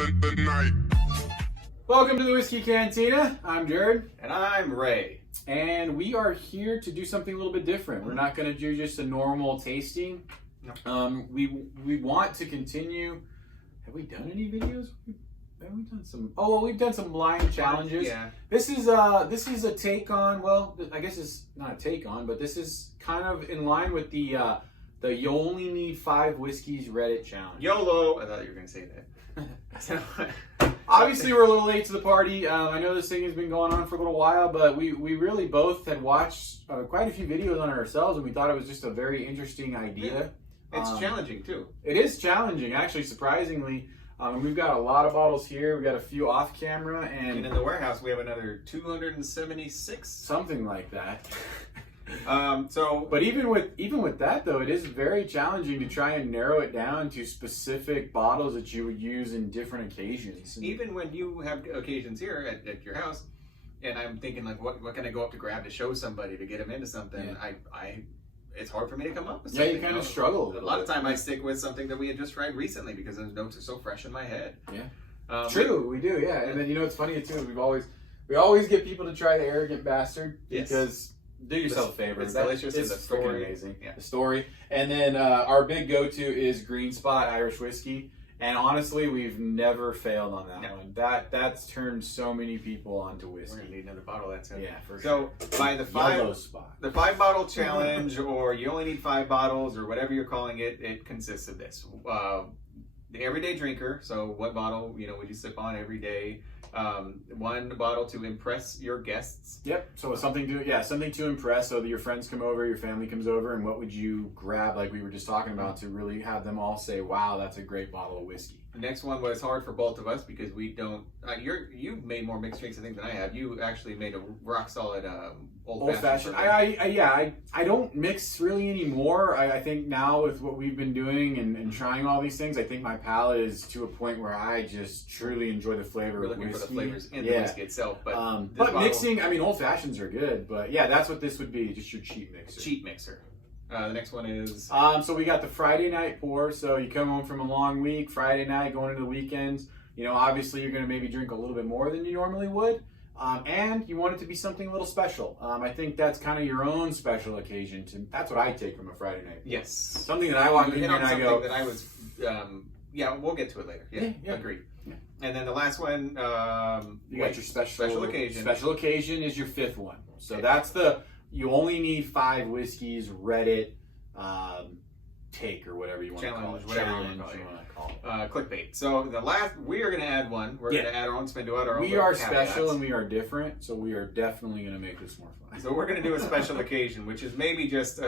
the night. Welcome to the Whiskey Cantina. I'm Jared. And I'm Ray. And we are here to do something a little bit different. We're not going to do just a normal tasting. We want to continue. Have we done any videos? Have we done some? Oh, well, we've done some blind challenges. Yeah. This is a take on. Well, I guess it's not a take on, but this is kind of in line with the you only need 5 whiskeys Reddit challenge. YOLO. I thought you were going to say that. Obviously, we're a little late to the party. I know this thing has been going on for a little while, but we really both had watched quite a few videos on it ourselves, and we thought it was just a very interesting idea. Yeah. It's challenging, too. It is challenging, actually, surprisingly. We've got a lot of bottles here. We've got a few off camera, and in the warehouse, we have another 276. Something like that. But even with that though, it is very challenging to try and narrow it down to specific bottles that you would use in different occasions. Even when you have occasions here at your house, and I'm thinking like, what can I go up to grab to show somebody to get them into something? Yeah. It's hard for me to come up with something. Yeah, you kind of struggle. A lot of time I stick with something that we had just tried recently because those notes are so fresh in my head. Yeah, true, we do. Yeah, and then it's funny too. We always get people to try the Arrogant Bastard because. Do yourself a favor. It's delicious. It's the story. Amazing. Yeah. The story. And then our big go-to is Green Spot Irish Whiskey. And honestly, we've never failed on that one. That's turned so many people onto whiskey. We're gonna need another bottle. That's it. Yeah, for sure. So by the 5 bottle challenge, or you only need 5 bottles, or whatever you're calling it, it consists of this: the everyday drinker. So what bottle would you sip on every day? 1 bottle to impress your guests. Yep. So something to impress, so that your friends come over, your family comes over, and what would you grab, like we were just talking about, to really have them all say, "Wow, that's a great bottle of whiskey." The next one was hard for both of us because we don't. You've made more mixed drinks, I think, than I have. You actually made a rock solid old fashioned. I don't mix really anymore. I think now with what we've been doing and trying all these things, I think my palate is to a point where I just truly enjoy the flavor of whiskey. For the flavors in the whiskey itself, but mixing. Old fashions are good, but yeah, that's what this would be. Just your cheap mixer. Cheap mixer. The next one is... So we got the Friday night pour. So you come home from a long week, Friday night, going into the weekends. Obviously you're going to maybe drink a little bit more than you normally would. And you want it to be something a little special. I think that's kind of your own special occasion. That's what I take from a Friday night pour. Yes. Something that I walk in here and I go... that I was... we'll get to it later. Yeah. Agreed. Yeah. And then the last one... you got your special occasion. Special occasion is your 5th one. So that's the... You only need 5 whiskeys, Reddit, take, or whatever you want to call it. Whatever you want to call it. Clickbait. So the last, we are going to add one. We're going to add our own spin to add our own. We are special and we are different, so we are definitely going to make this more fun. So we're going to do a special occasion, which is maybe just,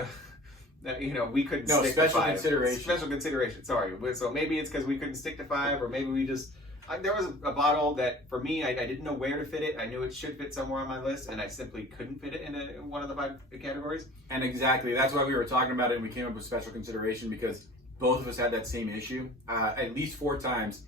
we couldn't stick to 5. Special consideration. Special consideration, sorry. So maybe it's because we couldn't stick to 5, or maybe we just... there was a bottle that, for me, I didn't know where to fit it. I knew it should fit somewhere on my list, and I simply couldn't fit it in one of the 5 categories. And exactly, that's why we were talking about it, and we came up with special consideration, because both of us had that same issue. At least 4 times,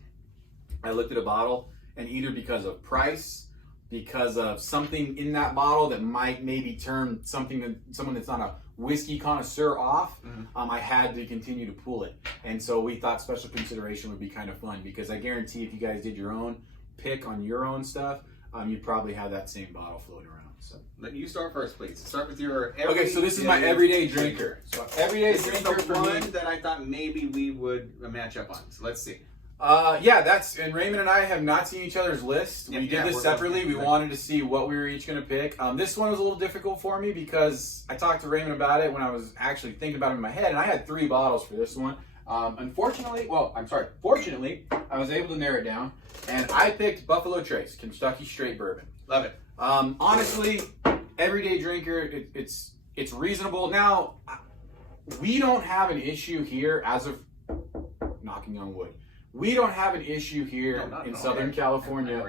I looked at a bottle, and either because of price, because of something in that bottle that might maybe turn someone that's not a whiskey connoisseur off, I had to continue to pull it. And so we thought special consideration would be kind of fun, because I guarantee if you guys did your own pick on your own stuff, you'd probably have that same bottle floating around. So let you start first, please. Start with your okay, so this is my everyday drinker. So everyday drinker for one that I thought maybe we would match up on. So let's see. And Raymond and I have not seen each other's list. We did this separately. We wanted to see what we were each going to pick. This one was a little difficult for me because I talked to Raymond about it when I was actually thinking about it in my head, and I had 3 bottles for this one. Fortunately, I was able to narrow it down, and I picked Buffalo Trace, Kentucky Straight Bourbon. Love it. Honestly, everyday drinker, it's reasonable. Now, we don't have an issue here, as of knocking on wood. We don't have an issue here in Southern California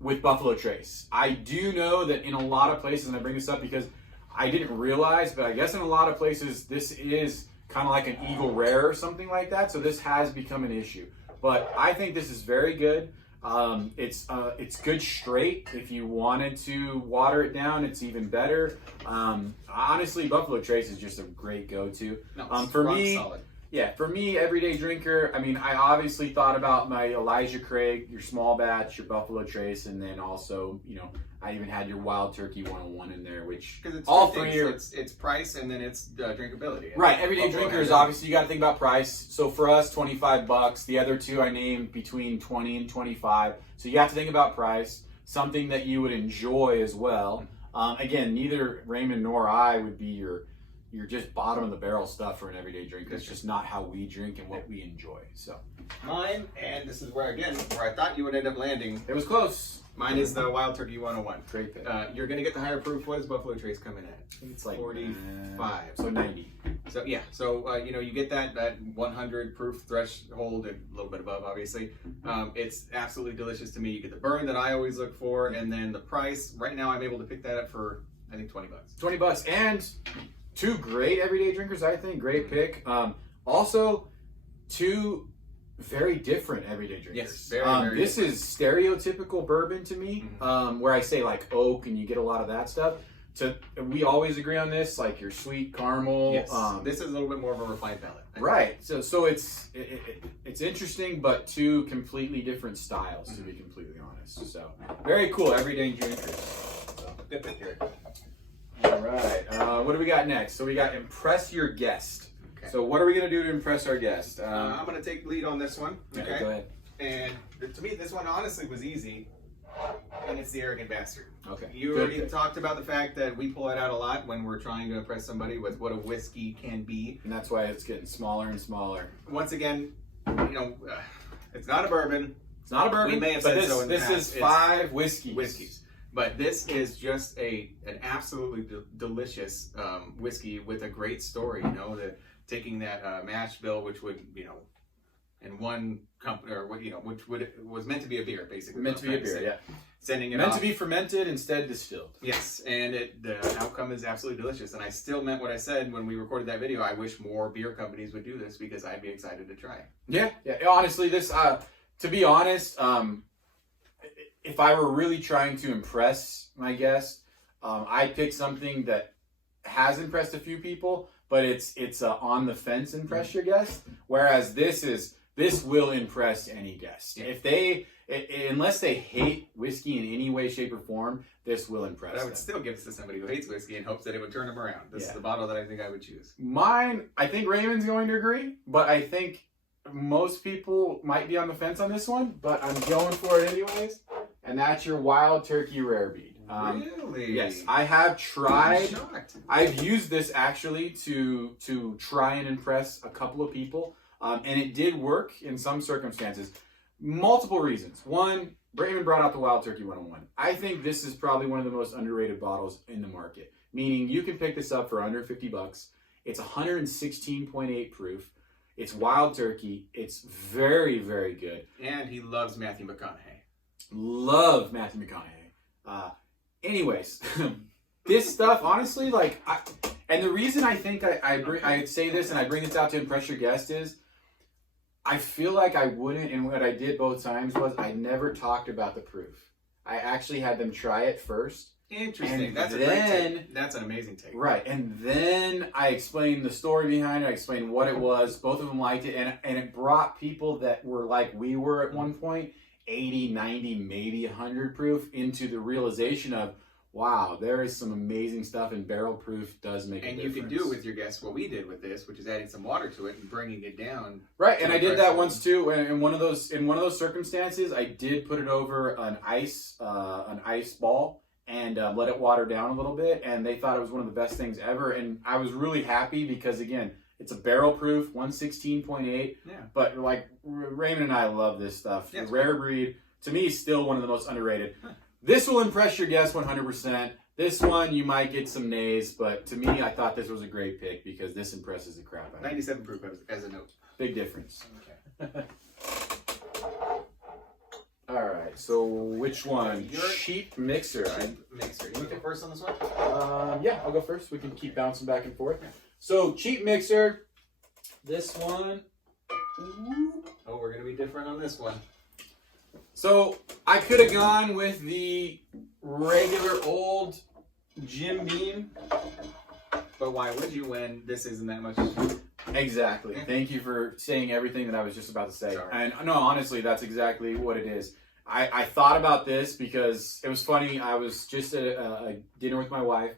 with Buffalo Trace. I do know that in a lot of places, and I bring this up because I didn't realize, but I guess in a lot of places, this is kind of like an Eagle Rare or something like that. So this has become an issue. But I think this is very good. It's good straight. If you wanted to water it down, it's even better. Honestly, Buffalo Trace is just a great go-to. For me, Yeah, for me, everyday drinker, I mean, I obviously thought about my Elijah Craig, your small batch, your Buffalo Trace, and then also, you know, I even had your Wild Turkey 101 in there, which it's all three are... It's price and then it's drinkability. Right, everyday drinkers, obviously you got to think about price. So for us, $25. The other two I named between 20 and 25. So you have to think about price, something that you would enjoy as well. Again, neither Raymond nor I would be you're just bottom of the barrel stuff for an everyday drinker. It's just not how we drink and what we enjoy. So mine, and this is where I thought you would end up landing. It was close. Mine is the Wild Turkey 101. Great pick. You're gonna get the higher proof. What does Buffalo Trace come in at? I think it's like 45. So 90. So yeah, so you know, you get that 100 proof threshold, and a little bit above, obviously. It's absolutely delicious to me. You get the burn that I always look for, and then the price. Right now, I'm able to pick that up for I think $20. $20, and two great everyday drinkers. I think great pick. Also, two very different everyday drinkers. Yes, very this different. is stereotypical bourbon to me, where I say like oak, and you get a lot of that stuff. We always agree on this, like your sweet caramel. Yes. This is a little bit more of a refined palate. Right. So it's interesting, but two completely different styles, to be completely honest. So very cool everyday drinkers. So, good pick here. All right. What do we got next? So we got impress your guest. Okay. So what are we gonna do to impress our guest? I'm gonna take the lead on this one. Okay. Go ahead. And to me, this one honestly was easy. And it's the Arrogant Bastard. Okay. You already talked about the fact that we pull it out a lot when we're trying to impress somebody with what a whiskey can be. And that's why it's getting smaller and smaller. Once again, you know, it's not a bourbon. It's not a bourbon. We may have said so in the past. This is 5 whiskeys. But this is just an absolutely delicious whiskey with a great story. You know, taking that mash bill, which would, you know, in one company, or what, you know, which was meant to be a beer, basically. Meant to be a beer, yeah. Sending it meant off. To be fermented, instead distilled. Yes, and the outcome is absolutely delicious. And I still meant what I said when we recorded that video. I wish more beer companies would do this because I'd be excited to try. Yeah. Honestly, this, to be honest, if I were really trying to impress my guest, I picked something that has impressed a few people, but it's on the fence impress your guest. Whereas this will impress any guest. Unless they hate whiskey in any way, shape, or form, this will impress them. But I would still give this to somebody who hates whiskey in hopes that it would turn them around. This is the bottle that I think I would choose. Mine, I think Raymond's going to agree, but I think most people might be on the fence on this one, but I'm going for it anyways. And that's your Wild Turkey Rare Bead. Really? Yes, I have tried. I'm shocked. I've used this actually to try and impress a couple of people, and it did work in some circumstances. Multiple reasons. One, Raymond brought out the Wild Turkey 101. I think this is probably one of the most underrated bottles in the market. Meaning you can pick this up for under $50. It's 116.8 proof. It's Wild Turkey. It's very, very good. And he loves Matthew McConaughey. Love Matthew McConaughey. Anyways, this stuff, honestly, and the reason I think I say this and I bring this out to impress your guest is, I feel like I wouldn't, and what I did both times was I never talked about the proof. I actually had them try it first. Interesting. That's a great take. That's an amazing take. Right, and then I explained the story behind it. I explained what it was. Both of them liked it, and it brought people that were like we were at one point, 80, 90, maybe 100 proof, into the realization of, wow, there is some amazing stuff, and barrel proof does make a difference. And you can do with your guests what we did with this, which is adding some water to it and bringing it down. Right, and I did that once too. In one of those circumstances, I did put it over an ice ball and let it water down a little bit, and they thought it was one of the best things ever. And I was really happy because, again, it's a barrel proof, 116.8. Yeah. But like Raymond and I love this stuff. Yeah, Rare breed, to me, is still one of the most underrated. Huh. This will impress your guests 100%. This one, you might get some nays, but to me, I thought this was a great pick because this impresses the crap out of me. 97 proof as a note. Big difference. Okay. All right, so which one? Cheap Mixer. Mixer. You want to go first on this one? Yeah, I'll go first. We can keep bouncing back and forth. So, Cheap Mixer. This one. Oh, we're going to be different on this one. So, I could have gone with the regular old Jim Beam. But why would you when this isn't that much? Exactly. Yeah. Thank you for saying everything that I was just about to say. Sorry. And no, honestly, that's exactly what it is. I thought about this because it was funny. I was just at a dinner with my wife,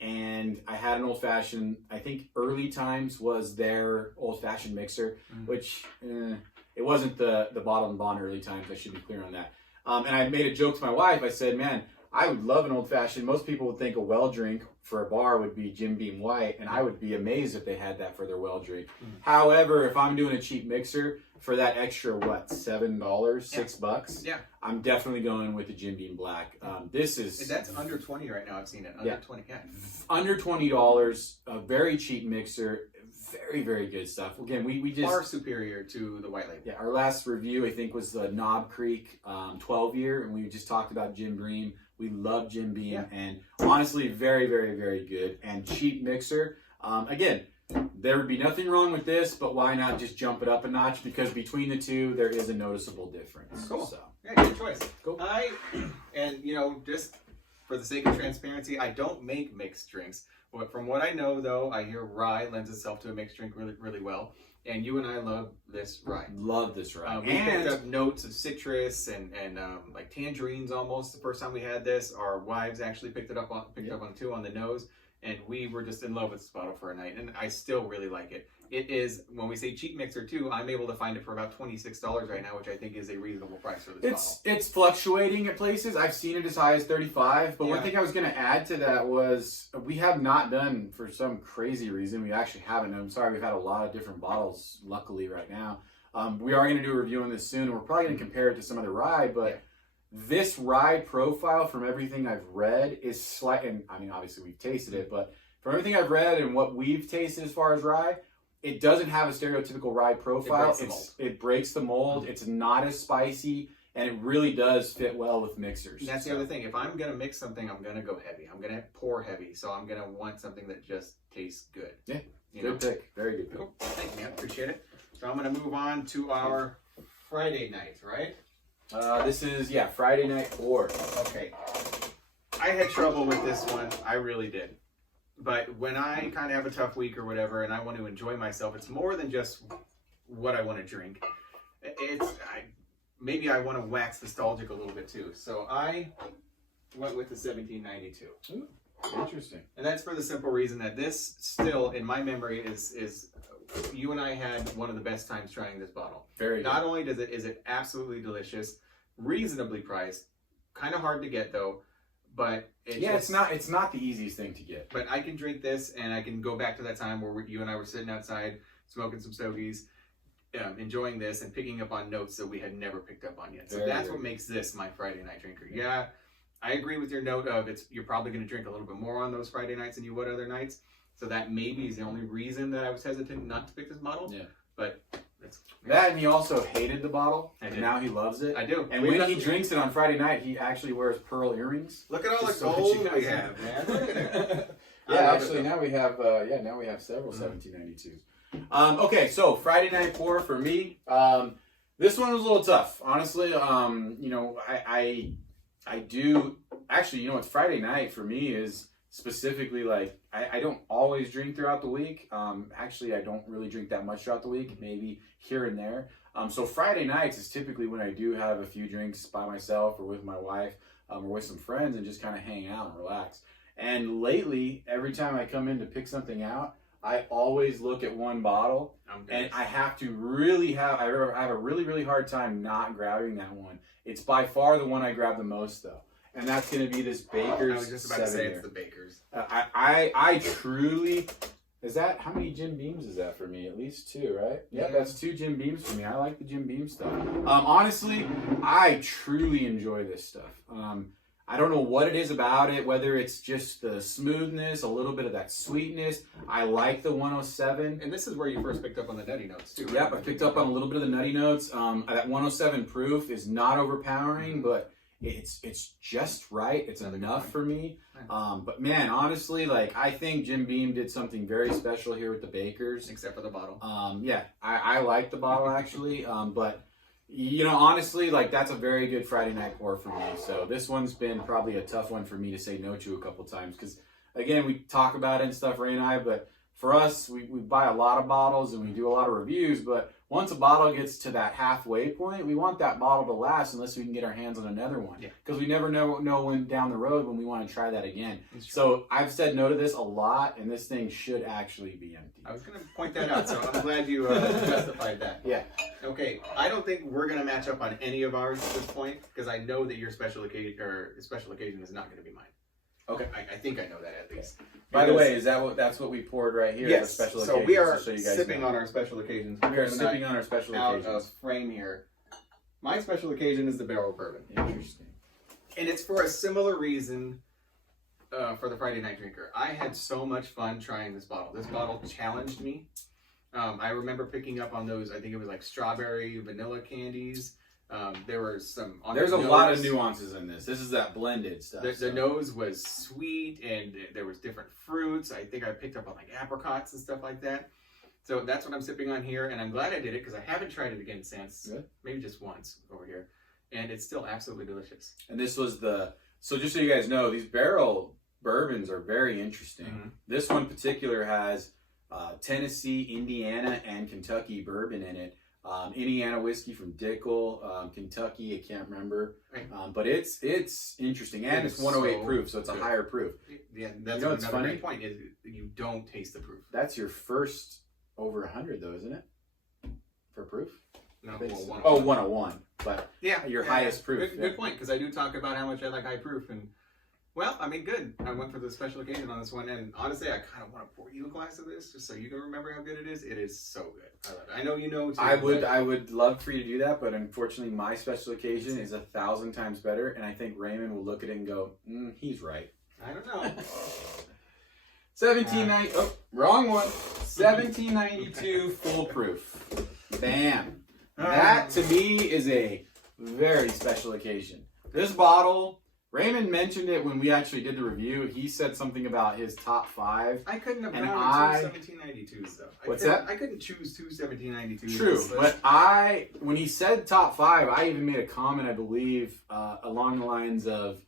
and I had an old fashioned. I think early times was their old fashioned mixer, which it wasn't the bottle and bond early times. I should be clear on that. And I made a joke to my wife. I said, "Man, I would love an old fashioned. Most people would think a well drink for a bar would be Jim Beam White, and I would be amazed if they had that for their well drink. However, if I'm doing a cheap mixer for that extra $7, $6, yeah, I'm definitely going with the Jim Beam Black. That's under 20 right now. I've seen it under 20. Yeah, under $20. A very cheap mixer. Very, very good stuff. Again, we just far superior to the white label. Yeah, our last review I think was the Knob Creek 12-year, and we just talked about Jim Beam. We love Jim Beam, and honestly, very, very, very good and cheap mixer. Again, there would be nothing wrong with this, but why not just jump it up a notch? Because between the two, there is a noticeable difference. Cool. So. Yeah, good choice. Cool. And just for the sake of transparency, I don't make mixed drinks. But from what I know, though, I hear rye lends itself to a mixed drink really, really well. And you and I love this rye. Love this rye. We picked up notes of citrus and like tangerines almost the first time we had this. Our wives actually picked up on too on the nose. And we were just in love with this bottle for a night. And I still really like it. It is, when we say cheap mixer too, I'm able to find it for about $26 right now, which I think is a reasonable price for this bottle. It's fluctuating at places. I've seen it as high as $35. But one thing I was going to add to that was we have not done, for some crazy reason, we actually haven't. I'm sorry, we've had a lot of different bottles, luckily, right now. We are going to do a review on this soon, and we're probably going to compare it to some other rye, but this rye profile, from everything I've read, is slight. And I mean, obviously, we've tasted it, but from everything I've read and what we've tasted as far as rye, it doesn't have a stereotypical rye profile. It breaks the mold. It's not as spicy, and it really does fit well with mixers. And that's the other thing. If I'm going to mix something, I'm going to go heavy. I'm going to pour heavy, so I'm going to want something that just tastes good. Yeah, good pick. Very good pick. Cool. Thank you, man. Appreciate it. So I'm going to move on to our Friday night, right? This is, Friday night pour. Okay. I had trouble with this one. I really did. But when I kind of have a tough week or whatever and I want to enjoy myself, it's more than just what I want to drink. Maybe I want to wax nostalgic a little bit too. So I went with the 1792. Ooh, interesting. And that's for the simple reason that this still, in my memory, is you and I had one of the best times trying this bottle. Very good. Not only is it absolutely delicious, reasonably priced, kind of hard to get though, but it's not the easiest thing to get. But I can drink this, and I can go back to that time where you and I were sitting outside smoking some stogies, enjoying this, and picking up on notes that we had never picked up on yet. So that's what makes this my Friday night drinker. Yeah, I agree with your note of you're probably going to drink a little bit more on those Friday nights than you would other nights. So that maybe is the only reason that I was hesitant not to pick this bottle. Yeah. But that, and he also hated the bottle, and now he loves it. I do. And when he drinks it on Friday night, he actually wears pearl earrings. Look at all the gold we have, man. Look at it. Now we have several 1792s. Okay, so Friday night pour for me. This one was a little tough, honestly. I do actually. It's Friday night for me is specifically like I don't always drink throughout the week. Actually, I don't really drink that much throughout the week. Maybe here and there. So Friday nights is typically when I do have a few drinks by myself or with my wife or with some friends and just kind of hang out and relax. And lately, every time I come in to pick something out, I always look at one bottle, and I have to really have I have a really, really hard time not grabbing that one. It's by far the one I grab the most, though. And that's going to be this Baker's. I was just about to say it's the Baker's. I truly... how many Jim Beams is that for me? At least 2, right? Yeah, that's 2 Jim Beams for me. I like the Jim Beam stuff. Honestly, I truly enjoy this stuff. I don't know what it is about it, whether it's just the smoothness, a little bit of that sweetness. I like the 107. And this is where you first picked up on the nutty notes, too. Right? Yep, I picked up on a little bit of the nutty notes. That 107 proof is not overpowering, but it's just right. It's enough for me. But man, honestly, I think Jim Beam did something very special here with the Bakers. Except for the bottle. I like the bottle actually. But honestly, that's a very good Friday night pour for me. So this one's been probably a tough one for me to say no to a couple times because again, we talk about it and stuff, Ray and I, but for us, we buy a lot of bottles and we do a lot of reviews, but once a bottle gets to that halfway point, we want that bottle to last unless we can get our hands on another one. Because we never know when down the road when we want to try that again. So I've said no to this a lot, and this thing should actually be empty. I was going to point that out, so I'm glad you justified that. Yeah. Okay, I don't think we're going to match up on any of ours at this point, because I know that your special occasion is not going to be mine. Okay. I think I know that at least. By the way, that's what we poured right here? Yes. The special so occasion, we are so you guys sipping on our special occasions. We are sipping on our special occasions. Out of frame here. My special occasion is the barrel bourbon. Interesting. And it's for a similar reason for the Friday Night Drinker. I had so much fun trying this bottle. This bottle challenged me. I remember picking up on those, I think it was like strawberry, vanilla candies. There were some... There's a lot of nuances in this. This is that blended stuff. The nose was sweet, and there was different fruits. I think I picked up on like apricots and stuff like that. So that's what I'm sipping on here, and I'm glad I did it because I haven't tried it again since. Good. Maybe just once over here. And it's still absolutely delicious. And this was so just so you guys know, these barrel bourbons are very interesting. Mm-hmm. This one in particular has Tennessee, Indiana, and Kentucky bourbon in it. Indiana whiskey from Dickel, Kentucky, I can't remember, but it's interesting, and it's 108 proof, so it's a higher proof. Yeah, that's another great point is you don't taste the proof. That's your first over 100 though, isn't it? For proof? No, 101, but your highest proof. Good point, because I do talk about how much I like high proof, and well, I mean, good. I went for the special occasion on this one, and honestly, I kind of want to pour you a glass of this just so you can remember how good it is. It is so good. I love it. I know you know too. I would love for you to do that, but unfortunately, my special occasion is 1,000 times better, and I think Raymond will look at it and go, he's right. I don't know. 1790. Wrong one. 1792 foolproof. Bam. That to me is a very special occasion. This bottle. Raymond mentioned it when we actually did the review. He said something about his top 5. I couldn't have found 1792s though. What's that? I couldn't choose 2 1792s. True, but when he said top 5, I even made a comment, I believe, along the lines of,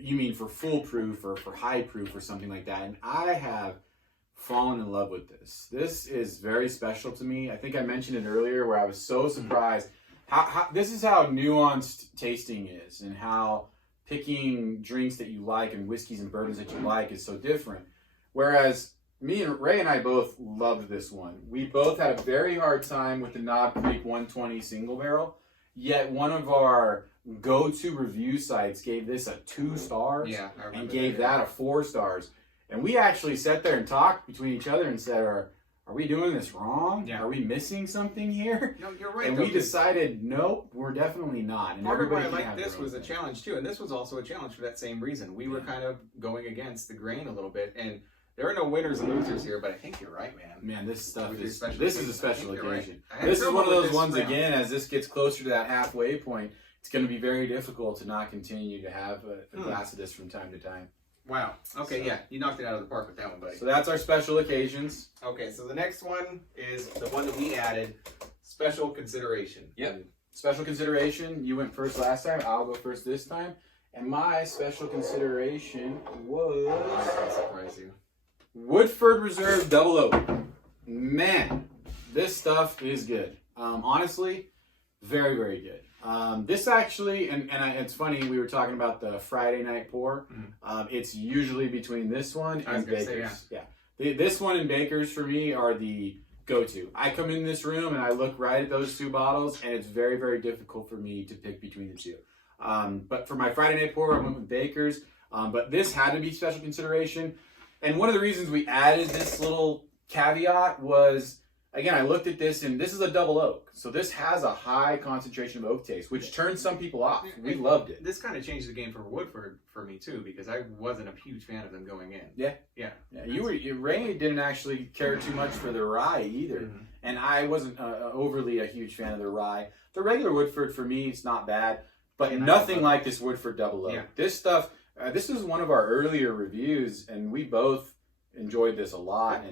you mean for foolproof or for high proof or something like that. And I have fallen in love with this. This is very special to me. I think I mentioned it earlier where I was so surprised. How this is how nuanced tasting is, and how picking drinks that you like and whiskeys and bourbons that you like is so different. Whereas me and Ray and I both loved this one. We both had a very hard time with the Knob Creek 120 single barrel, yet one of our go-to review sites gave this a 2 stars and gave that a 4 stars. And we actually sat there and talked between each other and said, are we doing this wrong? Yeah. Are we missing something here? No, you're right. And we decided, nope, we're definitely not. And part of why I like this was a challenge too, and this was also a challenge for that same reason. We were kind of going against the grain a little bit, and there are no winners and losers here, but I think you're right, man. Man, this stuff is a special occasion. Right. This is one of those ones, again, as this gets closer to that halfway point, it's going to be very difficult to not continue to have a glass of this from time to time. Wow. Okay, so, you knocked it out of the park with that one, buddy. So that's our special occasions. Okay, so the next one is the one that we added, special consideration. Yep. Special consideration. You went first last time. I'll go first this time. And my special consideration was... I'll surprise you. Woodford Reserve Double Oak. Man, this stuff is good. Honestly, very, very good. This actually, and it's funny, we were talking about the Friday night pour. It's usually between this one and Baker's. This one and Baker's for me are the go-to. I come in this room and I look right at those 2 bottles, and it's very, very difficult for me to pick between the 2. But for my Friday night pour, I went with Baker's. But this had to be special consideration. And one of the reasons we added this little caveat was, again, I looked at this, and this is a double oak. So this has a high concentration of oak taste, which turns some people off. We loved it. This kind of changed the game for Woodford for me, too, because I wasn't a huge fan of them going in. Yeah. Ray didn't actually care too much for the rye either. And I wasn't overly a huge fan of the rye. The regular Woodford, for me, it's not bad, but nothing like this Woodford double oak. This stuff, this is one of our earlier reviews, and we both enjoyed this a lot.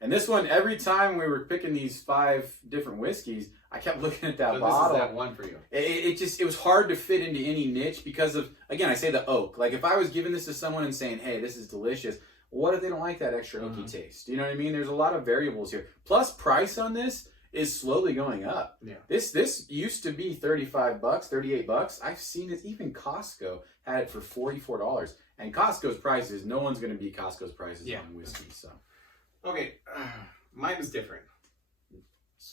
And this one, every time we were picking these 5 different whiskeys, I kept looking at that bottle. This is that one for you. It was hard to fit into any niche because of, again, I say the oak. Like if I was giving this to someone and saying, hey, this is delicious, What if they don't like that extra oaky taste? You know what I mean? There's a lot of variables here. Plus, price on this is slowly going up. Yeah. This used to be $35, $38. I've seen it. Even Costco had it for $44. And Costco's prices, no one's going to beat Costco's prices on whiskey. So, okay, mine was different.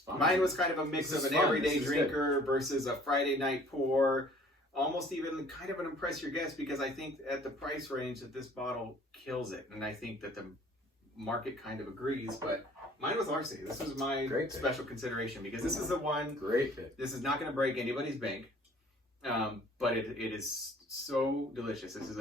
Fun. Mine was kind of a mix of an everyday drinker versus a Friday night pour. Almost even kind of an impress your guest, because I think at the price range that this bottle kills it. And I think that the market kind of agrees, but mine was Larceny. This was my special consideration, because this is the one. Great pick. This is not going to break anybody's bank, but it is so delicious. This is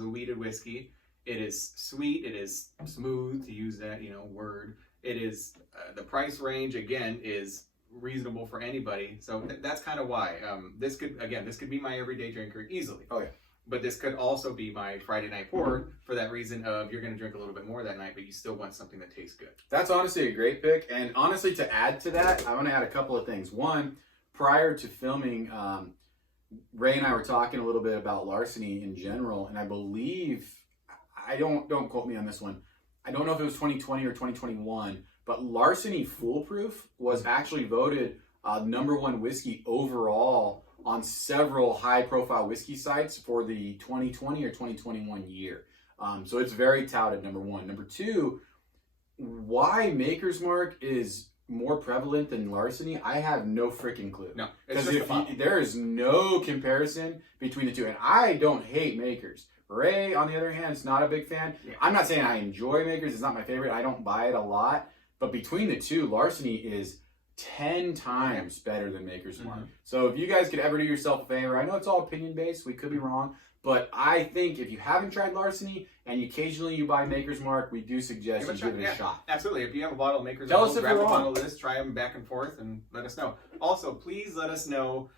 a wheated whiskey. It is sweet. It is smooth, to use that word. It is the price range again is reasonable for anybody. So that's kind of why this could be my everyday drinker easily. Oh yeah. But this could also be my Friday night pour for that reason of you're going to drink a little bit more that night, but you still want something that tastes good. That's honestly a great pick. And honestly, to add to that, I want to add a couple of things. One, prior to filming, Ray and I were talking a little bit about Larceny in general, and I believe, I don't quote me on this one, I don't know if it was 2020 or 2021, but Larceny Foolproof was actually voted #1 whiskey overall on several high-profile whiskey sites for the 2020 or 2021 year. So it's very touted, #1. Number two, why Maker's Mark is more prevalent than Larceny, I have no freaking clue. No, because there is no comparison between the two, and I don't hate Maker's. Ray, on the other hand, is not a big fan. Yeah. I'm not saying I enjoy Maker's. It's not my favorite. I don't buy it a lot. But between the two, Larceny is 10 times better than Maker's Mark. So if you guys could ever do yourself a favor, I know it's all opinion-based. We could be wrong. But I think if you haven't tried Larceny and occasionally you buy Maker's Mark, we do suggest you give it a shot. Absolutely. If you have a bottle of Maker's Mark, grab a bottle of this, try them back and forth, and let us know. Also, please let us know,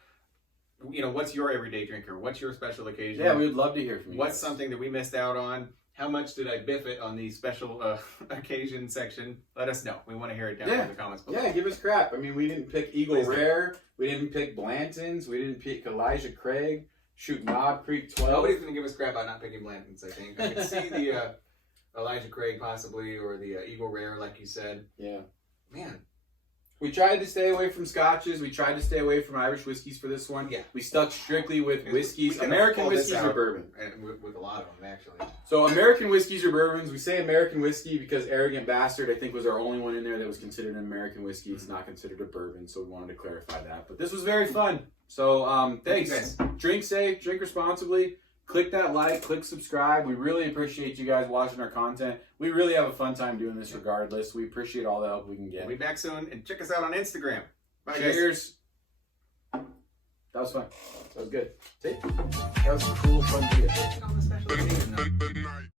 what's your everyday drinker? What's your special occasion? Yeah, we would love to hear from you. What's something that we missed out on? How much did I biff it on the special occasion section? Let us know. We want to hear it down in the comments below. Yeah, give us crap. I mean, we didn't pick Eagle Rare. We didn't pick Blanton's. We didn't pick Elijah Craig. Shoot, Knob Creek 12. Nobody's going to give us crap about not picking Blanton's, I think. I can see the Elijah Craig possibly, or the Eagle Rare, like you said. Yeah. Man. We tried to stay away from scotches. We tried to stay away from Irish whiskeys for this one. Yeah. We stuck strictly with whiskeys. American whiskeys or bourbon. And with a lot of them, actually. So American whiskeys or bourbons. We say American whiskey because Arrogant Bastard, I think, was our only one in there that was considered an American whiskey. It's not considered a bourbon, so we wanted to clarify that. But this was very fun. So thanks. Guys. Drink safe, drink responsibly. Click that like, click subscribe. We really appreciate you guys watching our content. We really have a fun time doing this regardless. We appreciate all the help we can get. We'll be back soon, and check us out on Instagram. Bye, Cheers. Guys. That was fun. That was good. See? That was a cool, fun video.